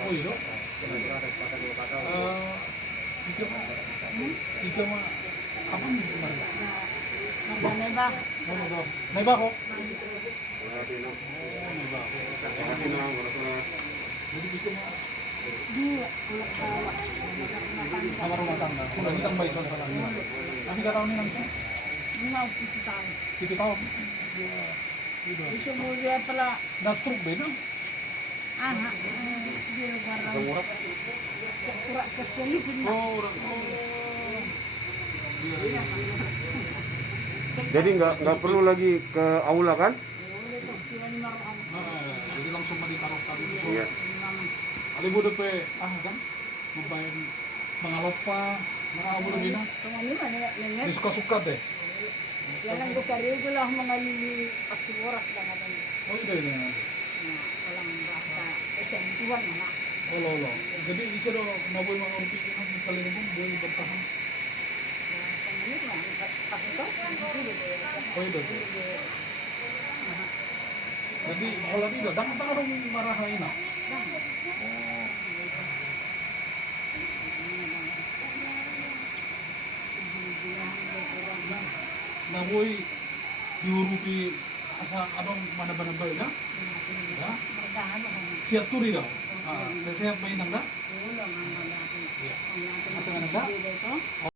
Oh iya. Ika mah apa nih kemarin? Neba. Neba kok? Jadi Ika mah Di ulang tahun. kamar rumah tangga. Sudah ditambah salah ini. Tapi kata ini nanti Mau kita tahu. kita tahu. Isu mulia telah Dah stroke beda. di negara Orang kurang kesulitan. orang. Jadi nggak perlu lagi ke aula kan? Jadi langsung ditaruh tadi. Iya. Ali budak pe kan membayar mengalopa mana budak bina. Kemana mana yang Dia suka deh. yang gue cari itu lah mengalami pasti borak dengan ini. Oh iya ini. Kalau bahasa esentuan mana? Oh lo. Jadi itu do naboy mengerti kan misalnya pun boleh bertahan. Ini lah pas itu Oh iya. Jadi kalau tidak datang orang marah ini. Naboy diurupi asa abang mana-mana baik dah. Ya. bertahan lah. Siap turi dah. Siap main dah. Ulang Atau dah. itu.